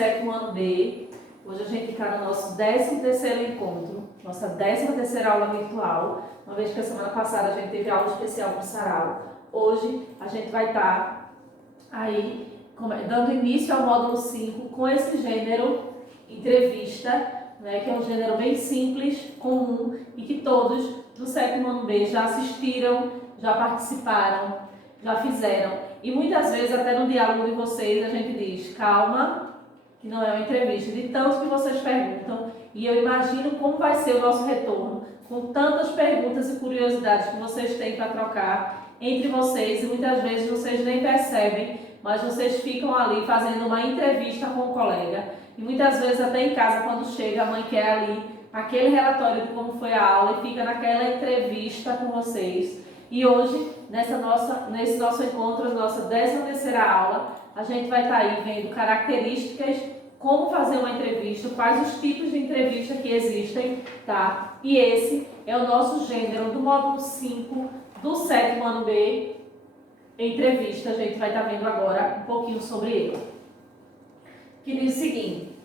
sétimo ano B. Hoje a gente está no nosso 13º encontro, nossa 13ª aula virtual, uma vez que a semana passada a gente teve aula especial com o Sarau. Hoje a gente vai estar aí dando início ao módulo 5 com esse gênero entrevista, né, que é um gênero bem simples, comum e que todos do sétimo ano B já assistiram, já participaram, já fizeram. E muitas vezes até no diálogo de vocês a gente diz, calma, que não é uma entrevista, de tanto que vocês perguntam, e eu imagino como vai ser o nosso retorno, com tantas perguntas e curiosidades que vocês têm para trocar entre vocês, e muitas vezes vocês nem percebem, mas vocês ficam ali fazendo uma entrevista com o colega, e muitas vezes até em casa, quando chega, a mãe quer ali aquele relatório de como foi a aula e fica naquela entrevista com vocês. E hoje, nesse nosso encontro, nossa 13ª aula, a gente vai estar aí vendo características, como fazer uma entrevista, quais os tipos de entrevista que existem, tá? E esse é o nosso gênero do módulo 5 do sétimo ano B, entrevista. A gente vai estar vendo agora um pouquinho sobre ele. Que diz o seguinte,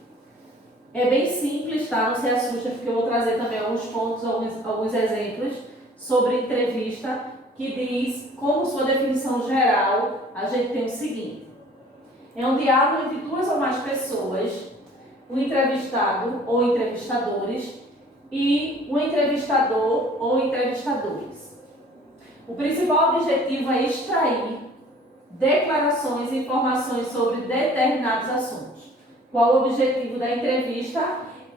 é bem simples, tá? Não se assusta, porque eu vou trazer também alguns pontos, alguns exemplos sobre entrevista, que diz, como sua definição geral, a gente tem o seguinte. É um diálogo entre duas ou mais pessoas, um entrevistado ou entrevistadores e um entrevistador ou entrevistadores. O principal objetivo é extrair declarações e informações sobre determinados assuntos. Qual o objetivo da entrevista?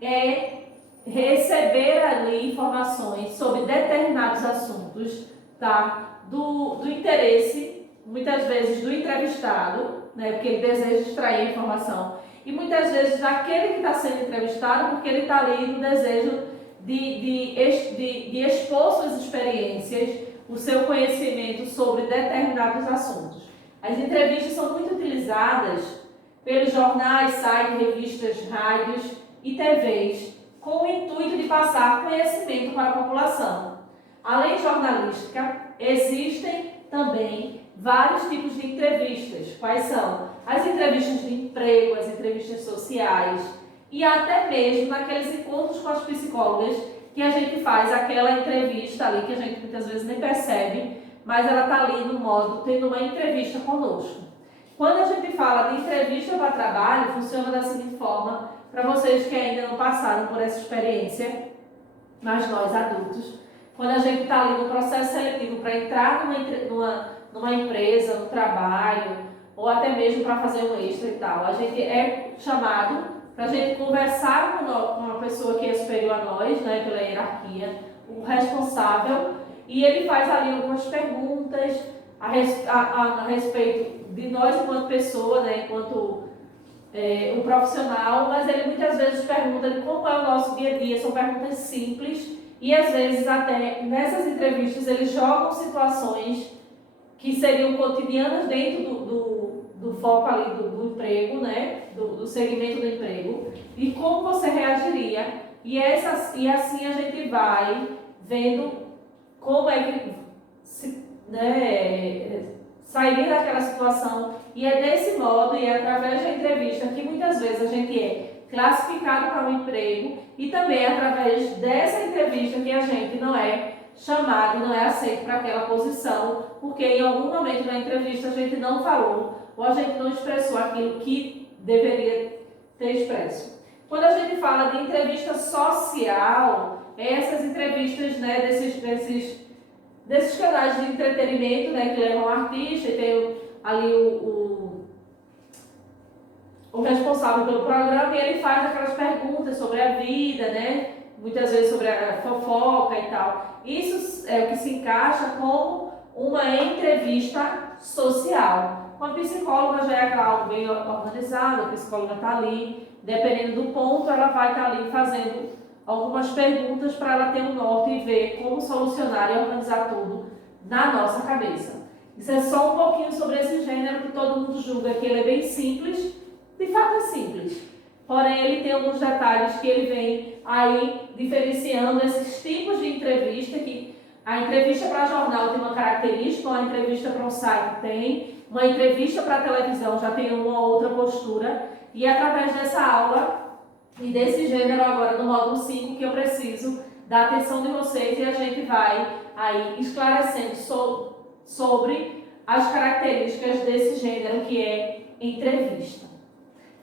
É receber ali informações sobre determinados assuntos, tá? Do interesse, muitas vezes, do entrevistado, né? Porque ele deseja extrair a informação, e muitas vezes daquele que está sendo entrevistado, porque ele está ali no desejo de expor suas experiências, o seu conhecimento sobre determinados assuntos. As entrevistas são muito utilizadas pelos jornais, sites, revistas, rádios e TVs, com o intuito de passar conhecimento para a população. Além jornalística, existem também vários tipos de entrevistas. Quais são? As entrevistas de emprego, as entrevistas sociais e até mesmo naqueles encontros com as psicólogas que a gente faz aquela entrevista ali que a gente muitas vezes nem percebe, mas ela está ali no modo, tendo uma entrevista conosco. Quando a gente fala de entrevista para trabalho, funciona da seguinte forma, para vocês que ainda não passaram por essa experiência, mas nós adultos, quando a gente está ali no processo seletivo para entrar numa empresa, no trabalho, ou até mesmo para fazer um extra e tal, a gente é chamado para a gente conversar com uma pessoa que é superior a nós, né, pela hierarquia, o responsável, e ele faz ali algumas perguntas a respeito de nós enquanto pessoa, né, enquanto um profissional, mas ele muitas vezes pergunta de como é o nosso dia a dia, são perguntas simples, e às vezes até nessas entrevistas eles jogam situações que seriam cotidianas dentro do foco ali do emprego, né? Do segmento do emprego, e como você reagiria. E assim a gente vai vendo como é que sair daquela situação. E é desse modo, e é através da entrevista, que muitas vezes a gente é classificado para um emprego, e também é através dessa entrevista que a gente não é chamado, não é aceito para aquela posição, porque em algum momento da entrevista a gente não falou, ou a gente não expressou aquilo que deveria ter expresso. Quando a gente fala de entrevista social, essas entrevistas, né, desses canais de entretenimento, né, que levam artista, e tem ali o responsável pelo programa, e ele faz aquelas perguntas sobre a vida, né, muitas vezes sobre a fofoca e tal. Isso é o que se encaixa como uma entrevista social. Com a psicóloga já é algo bem organizado, a psicóloga está ali, dependendo do ponto, ela vai estar ali fazendo algumas perguntas para ela ter um norte e ver como solucionar e organizar tudo na nossa cabeça. Isso é só um pouquinho sobre esse gênero que todo mundo julga que ele é bem simples, de fato é simples. Porém, ele tem alguns detalhes que ele vem aí diferenciando esses tipos de entrevista, que a entrevista para jornal tem uma característica, uma entrevista para um site tem, uma entrevista para televisão já tem uma outra postura, E é através dessa aula e desse gênero agora no módulo 5 que eu preciso da atenção de vocês, e a gente vai aí esclarecendo sobre as características desse gênero que é entrevista.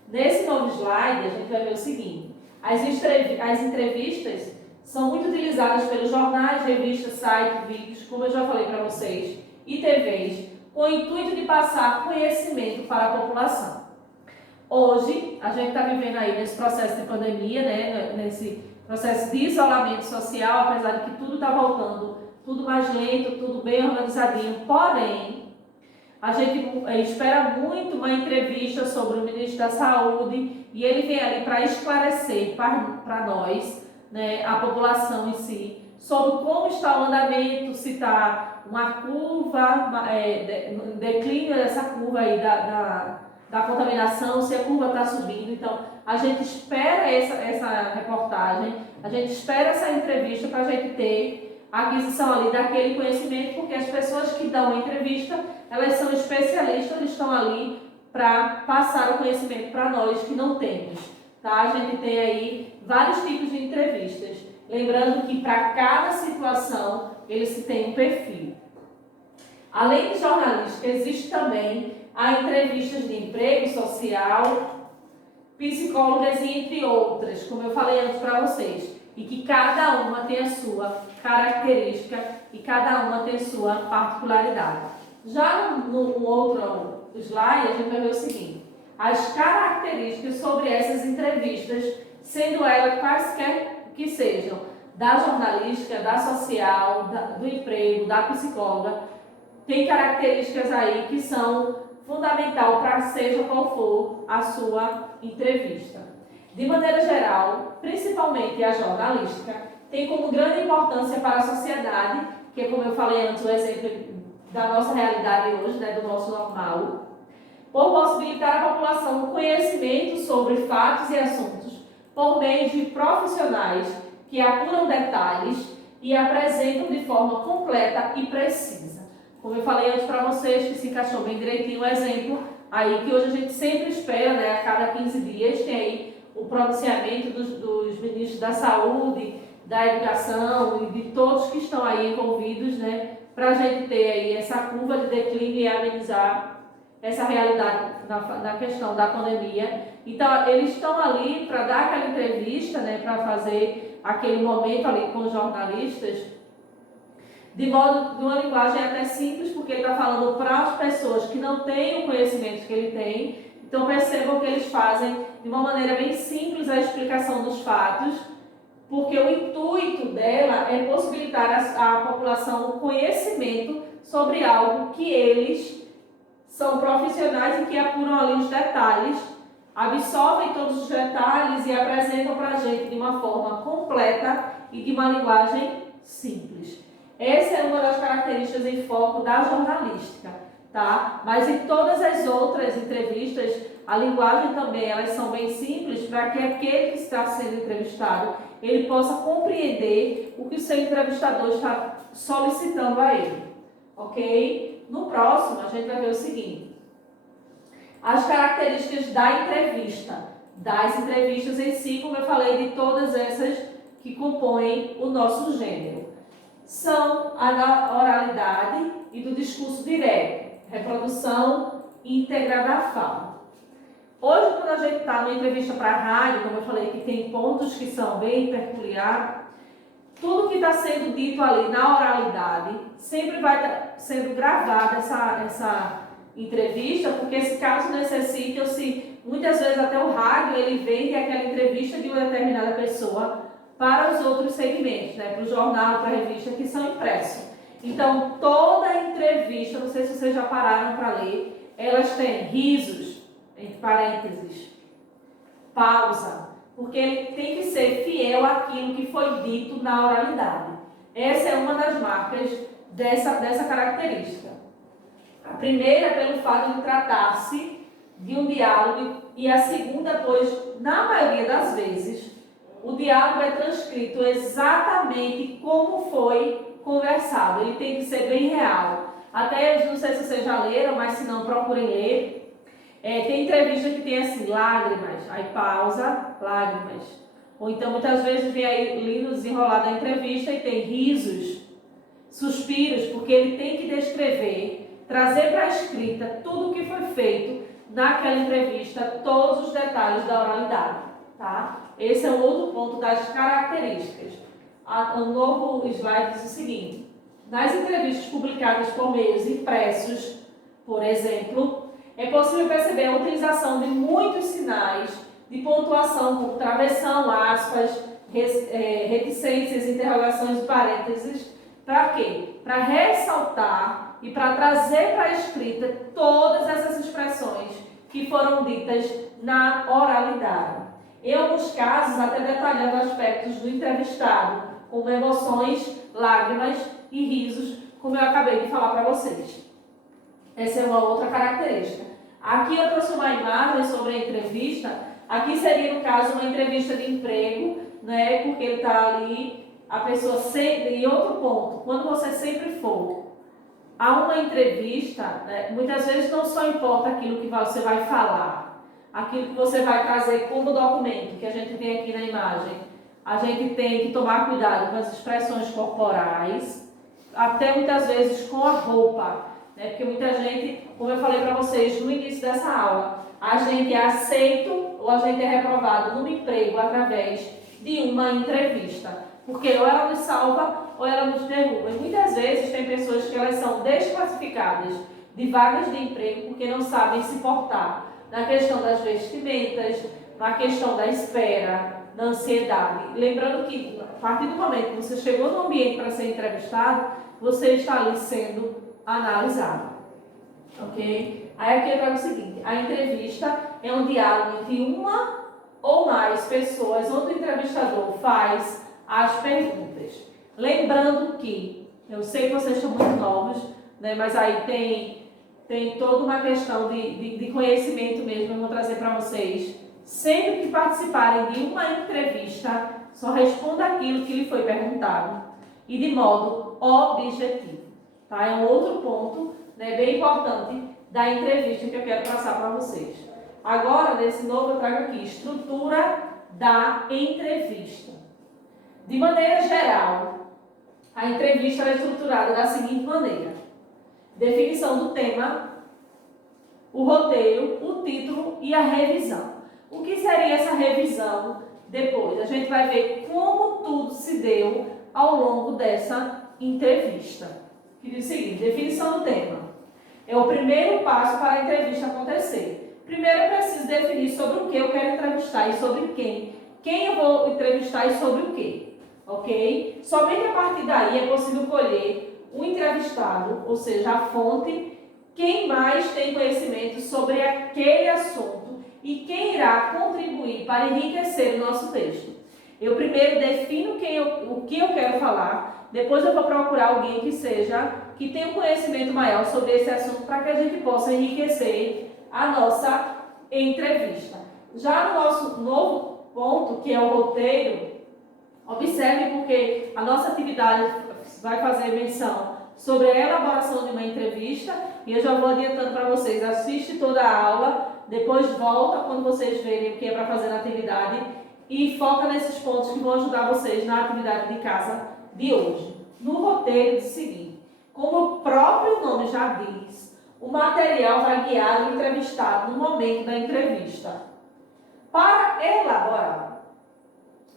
Nesse novo slide a gente vai ver o seguinte: as entrevistas são muito utilizadas pelos jornais, revistas, sites, vídeos, como eu já falei para vocês, e TVs, com o intuito de passar conhecimento para a população. Hoje, a gente está vivendo aí nesse processo de pandemia, né, nesse processo de isolamento social, apesar de que tudo está voltando, tudo mais lento, tudo bem organizadinho, porém, a gente espera muito uma entrevista sobre o ministro da Saúde, e ele vem ali para esclarecer para nós, né, a população em si, sobre como está o andamento, se está uma curva, declínio dessa curva aí da contaminação, se a curva está subindo. Então, a gente espera essa reportagem, a gente espera essa entrevista para a gente ter a aquisição ali daquele conhecimento, porque as pessoas que dão a entrevista, elas são especialistas, eles estão ali para passar o conhecimento para nós que não temos, tá? A gente tem aí vários tipos de entrevistas, lembrando que para cada situação ele se tem um perfil. Além de jornalística, existe também a entrevistas de emprego social, psicólogas e entre outras, como eu falei antes para vocês, e que cada uma tem a sua característica e cada uma tem a sua particularidade. Já no outro slide, a gente vai ver o seguinte: as características sobre essas entrevistas, sendo elas quaisquer que sejam, da jornalística, da social, do emprego, da psicóloga, tem características aí que são fundamental para seja qual for a sua entrevista. De maneira geral, principalmente a jornalística, tem como grande importância para a sociedade, que é, como eu falei antes, o exemplo da nossa realidade hoje, né, do nosso normal, por possibilitar à população o conhecimento sobre fatos e assuntos por meio de profissionais que apuram detalhes e apresentam de forma completa e precisa. Como eu falei antes para vocês, que se encaixou bem direitinho o exemplo, aí que hoje a gente sempre espera, né, a cada 15 dias, tem aí o pronunciamento dos ministros da saúde, da educação e de todos que estão aí envolvidos, né, para a gente ter aí essa curva de declínio e amenizar essa realidade na questão da pandemia. Então, eles estão ali para dar aquela entrevista, né, para fazer aquele momento ali com os jornalistas, de uma linguagem até simples, porque ele está falando para as pessoas que não têm o conhecimento que ele tem. Então, percebam que eles fazem de uma maneira bem simples a explicação dos fatos, porque o intuito dela é possibilitar à população o conhecimento sobre algo que eles são profissionais e que apuram ali os detalhes, absorvem todos os detalhes e apresentam para a gente de uma forma completa e de uma linguagem simples. Essa é uma das características em foco da jornalística, tá? Mas em todas as outras entrevistas, a linguagem também, elas são bem simples para que aquele que está sendo entrevistado, ele possa compreender o que o seu entrevistador está solicitando a ele, ok? No próximo, a gente vai ver o seguinte: as características da entrevista, das entrevistas em si, como eu falei, de todas essas que compõem o nosso gênero. São a da oralidade e do discurso direto, reprodução íntegra da fala. Hoje, quando a gente está numa entrevista para a rádio, como eu falei, que tem pontos que são bem peculiares, tudo que está sendo dito ali na oralidade sempre vai estar sendo gravada essa entrevista, porque se caso necessite, ou se muitas vezes até o rádio ele vende aquela entrevista de uma determinada pessoa para os outros segmentos, né, para o jornal, para a revista, que são impressos. Então, toda entrevista, não sei se vocês já pararam para ler, elas têm risos, entre parênteses, pausa, porque ele tem que ser fiel àquilo que foi dito na oralidade. Essa é uma das marcas dessa característica. A primeira, pelo fato de tratar-se de um diálogo, e a segunda, pois, na maioria das vezes, o diálogo é transcrito exatamente como foi conversado. Ele tem que ser bem real. Até, não sei se vocês já leram, mas se não, procurem ler. Tem entrevista que tem assim, lágrimas, aí pausa, lágrimas. Ou então muitas vezes vem aí no desenrolar da entrevista e tem risos, suspiros, porque ele tem que descrever, trazer para a escrita tudo o que foi feito naquela entrevista, todos os detalhes da oralidade, tá? Esse é um outro ponto das características. O novo slide diz o seguinte: nas entrevistas publicadas por meios impressos, por exemplo, é possível perceber a utilização de muitos sinais de pontuação, como travessão, aspas, reticências, interrogações e parênteses. Para quê? Para ressaltar e para trazer para a escrita todas essas expressões que foram ditas na oralidade. Em alguns casos, até detalhando aspectos do entrevistado, como emoções, lágrimas e risos, como eu acabei de falar para vocês. Essa é uma outra característica. Aqui eu trouxe uma imagem sobre a entrevista. Aqui seria, no caso, uma entrevista de emprego, né? Porque ele está ali, a pessoa sempre... E outro ponto, quando você sempre for a uma entrevista, né, muitas vezes não só importa aquilo que você vai falar, aquilo que você vai trazer como documento, que a gente tem aqui na imagem. A gente tem que tomar cuidado com as expressões corporais, até muitas vezes com a roupa, né? Porque muita gente, como eu falei para vocês no início dessa aula, a gente é aceito ou a gente é reprovado no emprego através de uma entrevista. Porque ou ela nos salva ou ela nos derruba. E muitas vezes tem pessoas que elas são desclassificadas de vagas de emprego porque não sabem se portar na questão das vestimentas, na questão da espera, da ansiedade. Lembrando que a partir do momento que você chegou no ambiente para ser entrevistado, você está ali sendo analisado. Ok? Aí aqui eu trago o seguinte: a entrevista é um diálogo entre uma ou mais pessoas onde o entrevistador faz as perguntas. Lembrando que, eu sei que vocês estão muito novos, né, mas aí tem toda uma questão de conhecimento mesmo, eu vou trazer para vocês. Sempre que participarem de uma entrevista, só responda aquilo que lhe foi perguntado e de modo objetivo. Tá? É um outro ponto, né, bem importante da entrevista que eu quero passar para vocês. Agora, nesse novo, eu trago aqui estrutura da entrevista. De maneira geral, a entrevista é estruturada da seguinte maneira: definição do tema, o roteiro, o título e a revisão. O que seria essa revisão depois? A gente vai ver como tudo se deu ao longo dessa entrevista. Que diz o seguinte: definição do tema. É o primeiro passo para a entrevista acontecer. Primeiro eu preciso definir sobre o que eu quero entrevistar e sobre quem. Quem eu vou entrevistar e sobre o que. Ok? Somente a partir daí é possível colher o entrevistado, ou seja, a fonte, quem mais tem conhecimento sobre aquele assunto e quem irá contribuir para enriquecer o nosso texto. Eu primeiro defino o que eu quero falar, depois eu vou procurar alguém que tenha um conhecimento maior sobre esse assunto para que a gente possa enriquecer a nossa entrevista. Já no nosso novo ponto, que é o roteiro, observe porque a nossa atividade vai fazer menção sobre a elaboração de uma entrevista e eu já vou adiantando para vocês, assiste toda a aula, depois volta quando vocês verem o que é para fazer na atividade e foca nesses pontos que vão ajudar vocês na atividade de casa de hoje. No roteiro diz o seguinte: como o próprio nome já diz, o material vai guiar o entrevistado no momento da entrevista. Para elaborar,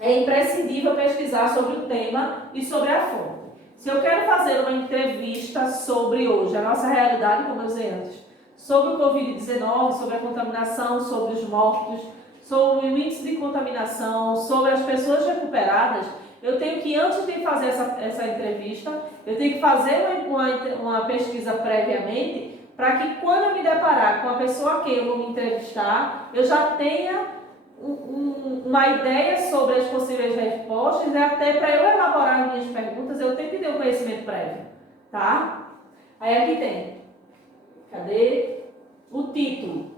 é imprescindível pesquisar sobre o tema e sobre a fonte. Se eu quero fazer uma entrevista sobre hoje, a nossa realidade, como eu disse antes, sobre o Covid-19, sobre a contaminação, sobre os mortos, sobre o índice de contaminação, sobre as pessoas recuperadas, eu tenho que, antes de fazer essa entrevista, eu tenho que fazer uma pesquisa previamente, para que quando eu me deparar com a pessoa a quem eu vou me entrevistar, eu já tenha uma ideia sobre as possíveis respostas, e até para eu elaborar minhas perguntas, eu tenho que ter um conhecimento prévio, tá? Aí aqui tem, cadê? O título.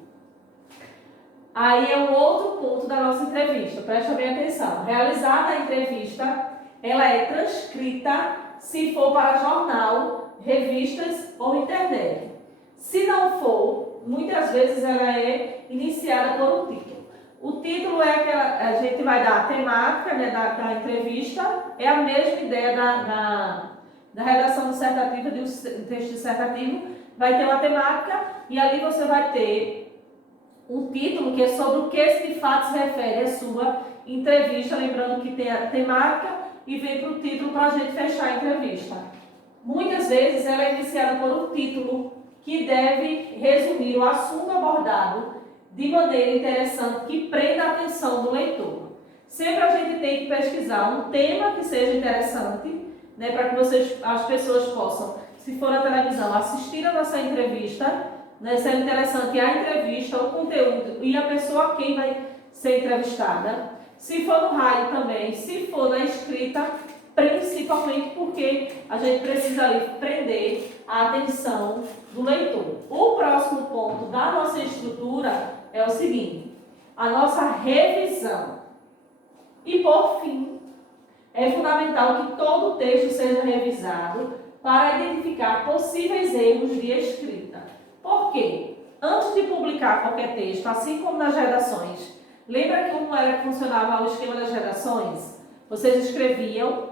Aí é um outro ponto da nossa entrevista, presta bem atenção. Realizada a entrevista, ela é transcrita se for para jornal, revistas ou internet. Se não for, muitas vezes ela é iniciada por um título. O título é aquela, a gente vai dar a temática, né, da entrevista, é a mesma ideia da redação dissertativa, de um texto dissertativo, vai ter uma temática e ali você vai ter um título que é sobre o que de fato se refere à sua entrevista, lembrando que tem a temática e vem para o título para a gente fechar a entrevista. Muitas vezes ela é iniciada por um título que deve resumir o assunto abordado de maneira interessante, que prenda a atenção do leitor. Sempre a gente tem que pesquisar um tema que seja interessante, né, para que as pessoas possam, se for na televisão, assistir a nossa entrevista, né, ser interessante a entrevista, o conteúdo e a pessoa a quem vai ser entrevistada. Se for no rádio também, se for na escrita, principalmente porque a gente precisa ali prender a atenção do leitor. O próximo ponto da nossa estrutura é o seguinte: a nossa revisão. E por fim, é fundamental que todo o texto seja revisado para identificar possíveis erros de escrita. Por quê? Antes de publicar qualquer texto, assim como nas redações, lembra que como era que funcionava o esquema das redações? Vocês escreviam,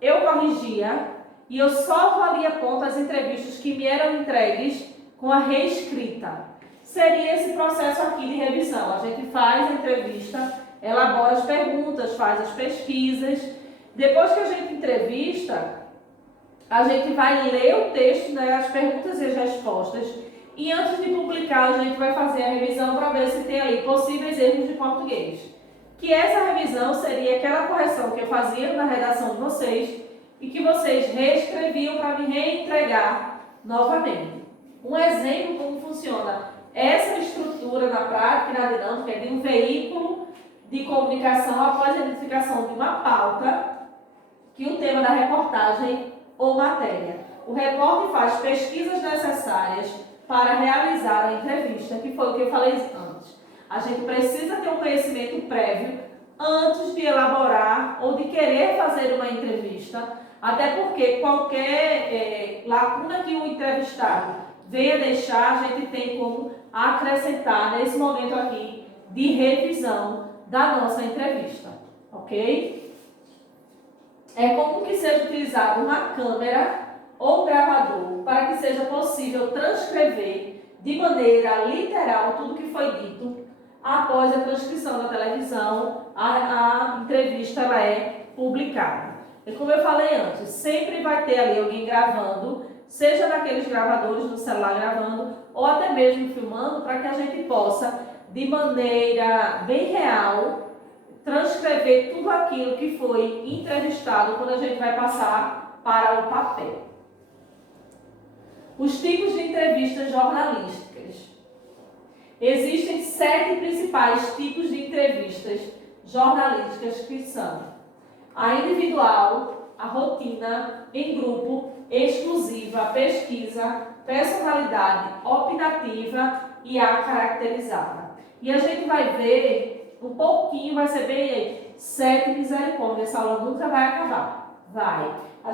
eu corrigia e eu só valia ponto as entrevistas que me eram entregues com a reescrita. Seria esse processo aqui de revisão. A gente faz a entrevista, elabora as perguntas, faz as pesquisas. Depois que a gente entrevista, a gente vai ler o texto, né, as perguntas e as respostas. E antes de publicar, a gente vai fazer a revisão para ver se tem ali possíveis erros de português. Que essa revisão seria aquela correção que eu fazia na redação de vocês e que vocês reescreviam para me reentregar novamente. Um exemplo como funciona essa estrutura na prática e na dinâmica é de um veículo de comunicação após a identificação de uma pauta que o tema da reportagem ou matéria. O repórter faz pesquisas necessárias para realizar a entrevista, que foi o que eu falei antes. A gente precisa ter um conhecimento prévio antes de elaborar ou de querer fazer uma entrevista, até porque qualquer lacuna que o entrevistado venha deixar, a gente tem como acrescentar nesse momento aqui de revisão da nossa entrevista, ok? É comum que seja utilizado uma câmera ou gravador para que seja possível transcrever de maneira literal tudo que foi dito. Após a transcrição da televisão, a entrevista ela é publicada. E como eu falei antes, sempre vai ter ali alguém gravando, seja naqueles gravadores do celular gravando, ou até mesmo filmando, para que a gente possa, de maneira bem real, transcrever tudo aquilo que foi entrevistado quando a gente vai passar para o papel. Os tipos de entrevistas jornalísticas. Existem 7 principais tipos de entrevistas jornalísticas que são a individual, a rotina, em grupo, exclusiva, pesquisa, personalidade, opinativa e a caracterizada. E a gente vai ver um pouquinho, vai ser bem aí, 7 misericórdias, essa aula nunca vai acabar.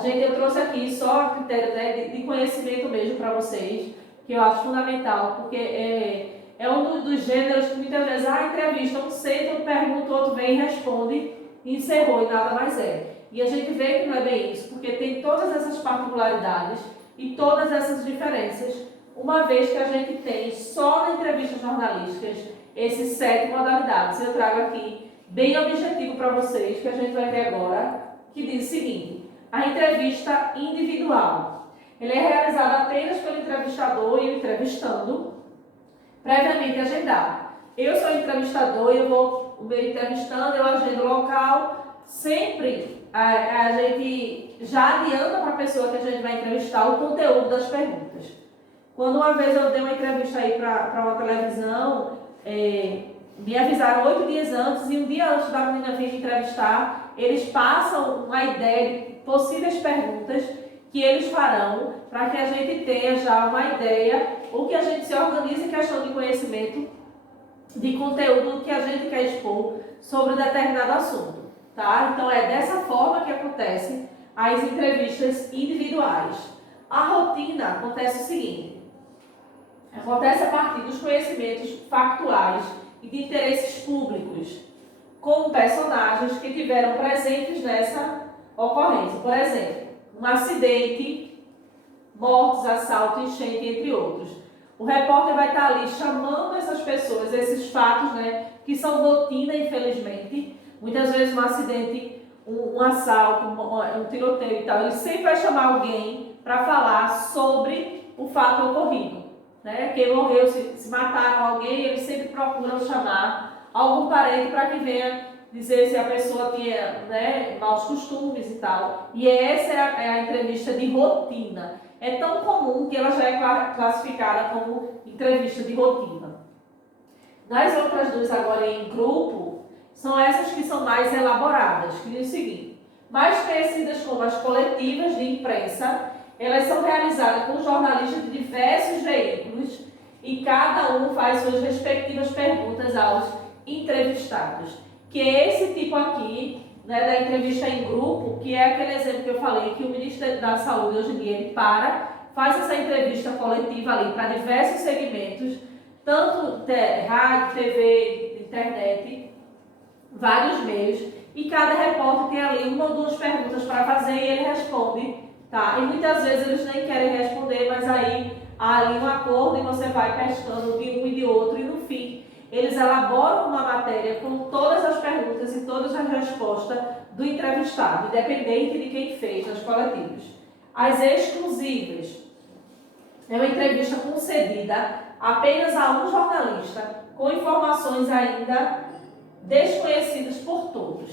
Eu trouxe aqui só a critério, né, de conhecimento mesmo para vocês, que eu acho fundamental, porque é um dos gêneros que muitas vezes a entrevista, um senta, um pergunta, o outro vem e responde, e encerrou, e nada mais é. E a gente vê que não é bem isso, porque tem todas essas particularidades e todas essas diferenças, uma vez que a gente tem só na entrevista jornalísticas esses 7 modalidades. Eu trago aqui bem objetivo para vocês, que a gente vai ver agora, que diz o seguinte: a entrevista individual. Ela é realizada apenas pelo entrevistador e o entrevistando, previamente agendado. Eu sou entrevistador, o meu entrevistando, eu agendo o local. Sempre a gente já adianta para a pessoa que a gente vai entrevistar o conteúdo das perguntas. Quando uma vez eu dei uma entrevista aí para uma televisão, me avisaram 8 dias antes, e um dia antes da menina vir me entrevistar, eles passam uma ideia de possíveis perguntas que eles farão para que a gente tenha já uma ideia, ou que a gente se organize em questão de conhecimento, de conteúdo que a gente quer expor sobre um determinado assunto, tá? Então é dessa forma que acontecem as entrevistas individuais. A rotina acontece o seguinte: acontece a partir dos conhecimentos factuais e de interesses públicos, com personagens que tiveram presentes nessa ocorrência. Por exemplo, um acidente, mortes, assalto, enchente, entre outros. O repórter vai estar ali chamando essas pessoas, esses fatos, né, que são rotina, infelizmente. Muitas vezes um acidente, um assalto, um tiroteio e tal, ele sempre vai chamar alguém para falar sobre o fato ocorrido. Né? Quem morreu, se mataram alguém, eles sempre procuram chamar algum parente para que venha dizer se a pessoa tinha, né, maus costumes e tal. E essa é a entrevista de rotina. É tão comum que ela já é classificada como entrevista de rotina. Nas outras duas, agora em grupo, são essas que são mais elaboradas, que diz o seguinte: mais conhecidas como as coletivas de imprensa, elas são realizadas com jornalistas de diversos veículos e cada um faz suas respectivas perguntas aos entrevistados. Que é esse tipo aqui, né, da entrevista em grupo, que é aquele exemplo que eu falei, que o Ministério da Saúde hoje em dia ele faz essa entrevista coletiva ali para diversos segmentos, tanto rádio, TV, internet, vários meios, e cada repórter tem ali uma ou duas perguntas para fazer e ele responde, tá? E muitas vezes eles nem querem responder, mas aí há ali um acordo e você vai pescando de um e de outro e no fim eles elaboram uma matéria com todas as perguntas e todas as respostas do entrevistado, independente de quem fez nas coletivas. As exclusivas é uma entrevista concedida apenas a um jornalista, com informações ainda desconhecidas por todos.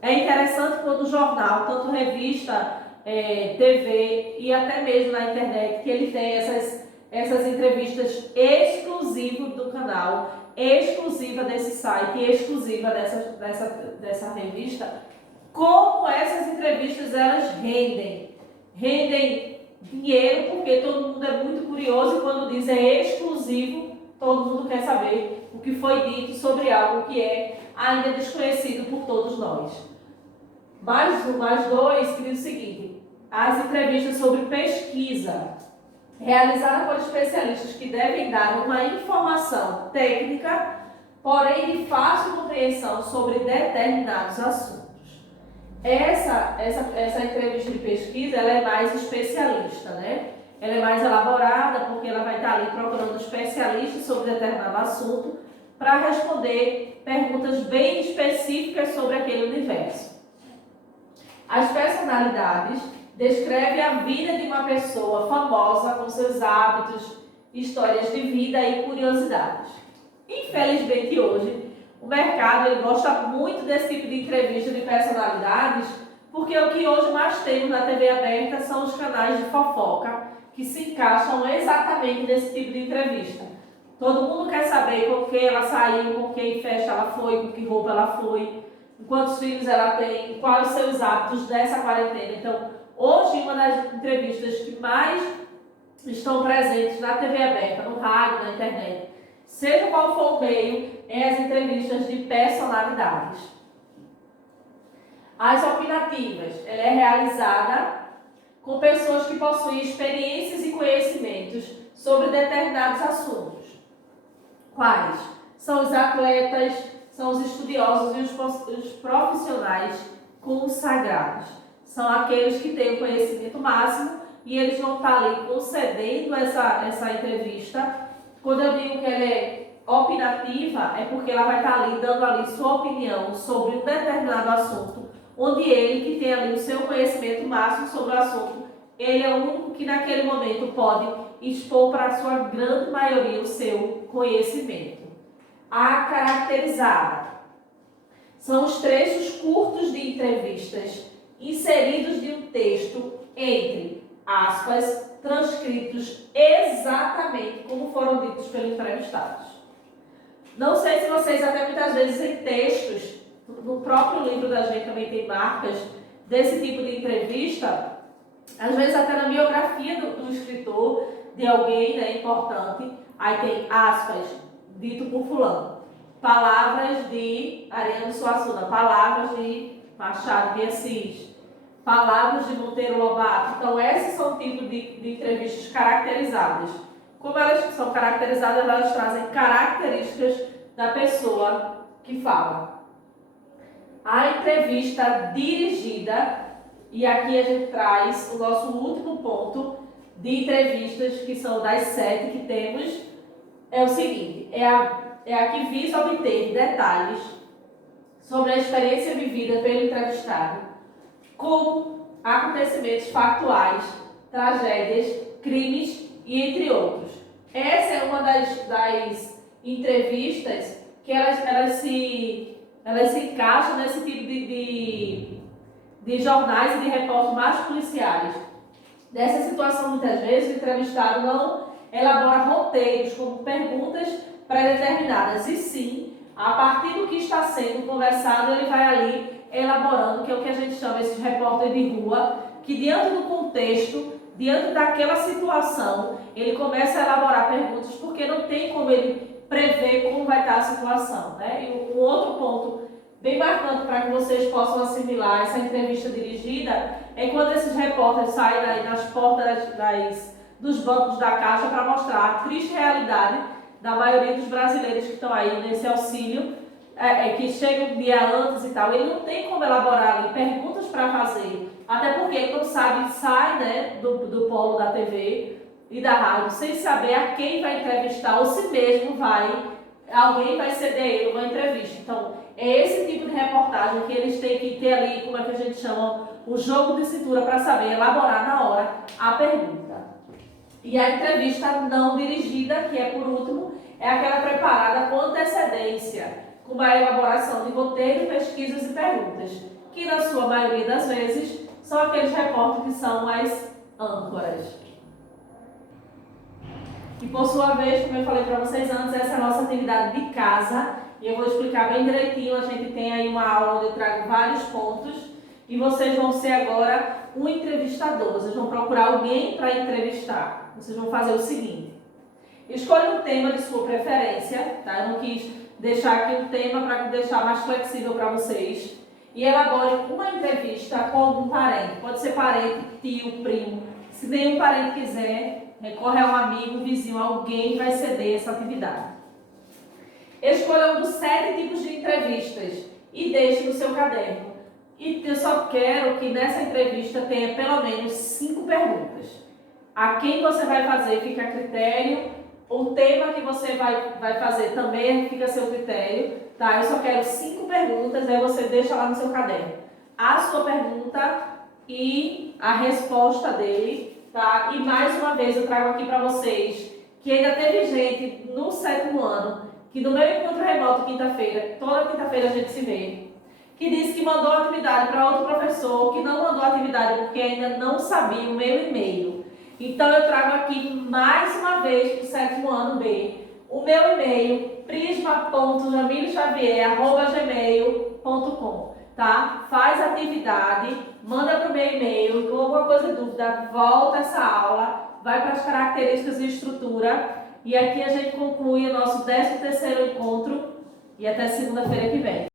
É interessante quando o jornal, tanto revista, TV e até mesmo na internet, que ele tem essas entrevistas exclusivas do canal, exclusiva desse site, exclusiva dessa revista, como essas entrevistas elas rendem dinheiro, porque todo mundo é muito curioso e quando diz é exclusivo, todo mundo quer saber o que foi dito sobre algo que é ainda desconhecido por todos nós. Mais dois, que diz o seguinte: as entrevistas sobre pesquisa, realizada por especialistas que devem dar uma informação técnica, porém de fácil compreensão sobre determinados assuntos. Essa entrevista de pesquisa ela é mais especialista, né? Ela é mais elaborada porque ela vai estar ali procurando especialistas sobre determinado assunto para responder perguntas bem específicas sobre aquele universo. As personalidades descreve a vida de uma pessoa famosa com seus hábitos, histórias de vida e curiosidades. Infelizmente hoje, o mercado ele gosta muito desse tipo de entrevista de personalidades, porque o que hoje mais temos na TV aberta são os canais de fofoca, que se encaixam exatamente nesse tipo de entrevista. Todo mundo quer saber com quem ela saiu, com quem festa ela foi, com que roupa ela foi, quantos filhos ela tem, quais os seus hábitos dessa quarentena. Então, hoje, uma das entrevistas que mais estão presentes na TV aberta, no rádio, na internet, seja qual for o meio, é as entrevistas de personalidades. As opinativas, ela é realizada com pessoas que possuem experiências e conhecimentos sobre determinados assuntos. Quais? São os atletas, são os estudiosos e os profissionais consagrados. São aqueles que têm o conhecimento máximo e eles vão estar ali concedendo essa entrevista. Quando eu digo que ela é opinativa, é porque ela vai estar ali dando ali sua opinião sobre um determinado assunto, onde ele, que tem ali o seu conhecimento máximo sobre o assunto, ele é o único que naquele momento pode expor para a sua grande maioria o seu conhecimento. A caracterizada são os trechos curtos de entrevistas inseridos de um texto entre aspas, transcritos exatamente como foram ditos pelos entrevistados. Não sei se vocês até muitas vezes em textos, no próprio livro da gente também tem marcas desse tipo de entrevista, às vezes até na biografia do escritor, de alguém, né, importante, aí tem aspas, dito por fulano, palavras de Ariano Suassuna, palavras de Machado de Assis, palavras de Monteiro Lobato. Então, esses são tipos de entrevistas caracterizadas, Como elas são caracterizadas, elas trazem características da pessoa que fala. A entrevista dirigida, e aqui a gente traz o nosso último ponto de entrevistas, que são das 7 que temos, é o seguinte, é a que visa obter detalhes sobre a experiência vivida pelo entrevistado, como acontecimentos factuais, tragédias, crimes e entre outros. Essa é uma das entrevistas que elas se encaixam nesse tipo de jornais e de reportes mais policiais. Nessa situação, muitas vezes, o entrevistado não elabora roteiros como perguntas pré-determinadas, e sim, a partir do que está sendo conversado, ele vai ali elaborando, que é o que a gente chama esses repórter de rua, que diante do contexto, diante daquela situação, ele começa a elaborar perguntas, porque não tem como ele prever como vai estar a situação, né? E um outro ponto bem marcante para que vocês possam assimilar essa entrevista dirigida é quando esses repórteres saem nas portas dos bancos da Caixa para mostrar a triste realidade da maioria dos brasileiros que estão aí nesse auxílio, que chega um dia antes e tal. Ele não tem como elaborar ali perguntas para fazer, até porque ele não sabe, sai, né, do polo da TV e da rádio sem saber a quem vai entrevistar ou se mesmo alguém vai ceder ele uma entrevista. Então, é esse tipo de reportagem que eles têm que ter ali, como é que a gente chama, o jogo de cintura para saber elaborar na hora a pergunta. E a entrevista não dirigida, que é por último, é aquela preparada com antecedência, com uma elaboração de roteiro, pesquisas e perguntas, que na sua maioria das vezes são aqueles repórteres que são as âncoras. E por sua vez, como eu falei para vocês antes, essa é a nossa atividade de casa, e eu vou explicar bem direitinho. A gente tem aí uma aula onde eu trago vários pontos, e vocês vão ser agora um entrevistador, vocês vão procurar alguém para entrevistar. Vocês vão fazer o seguinte: escolha um tema de sua preferência, tá? Eu não quis deixar aqui um tema para deixar mais flexível para vocês, e elabore uma entrevista com algum parente, pode ser parente, tio, primo. Se nenhum parente quiser, recorre a um amigo, um vizinho, alguém vai ceder essa atividade. Escolha um dos 7 tipos de entrevistas e deixe no seu caderno. E eu só quero que nessa entrevista tenha pelo menos 5 perguntas. A quem você vai fazer fica a critério, o tema que você vai fazer também fica a seu critério, tá? Eu só quero 5 perguntas, aí você deixa lá no seu caderno a sua pergunta e a resposta dele, tá? E mais uma vez eu trago aqui para vocês que ainda teve gente no 7º ano, que no meu encontro remoto quinta-feira, toda quinta-feira a gente se vê, que disse que mandou a atividade para outro professor, que não mandou a atividade porque ainda não sabia o meu e-mail. Então eu trago aqui mais uma vez para o 7º ano B o meu e-mail, prisma.jamilexavier@gmail.com, tá? Faz a atividade, manda para o meu e-mail, com alguma coisa de dúvida, volta essa aula, vai para as características e estrutura, e aqui a gente conclui o nosso 13º encontro, e até segunda-feira que vem.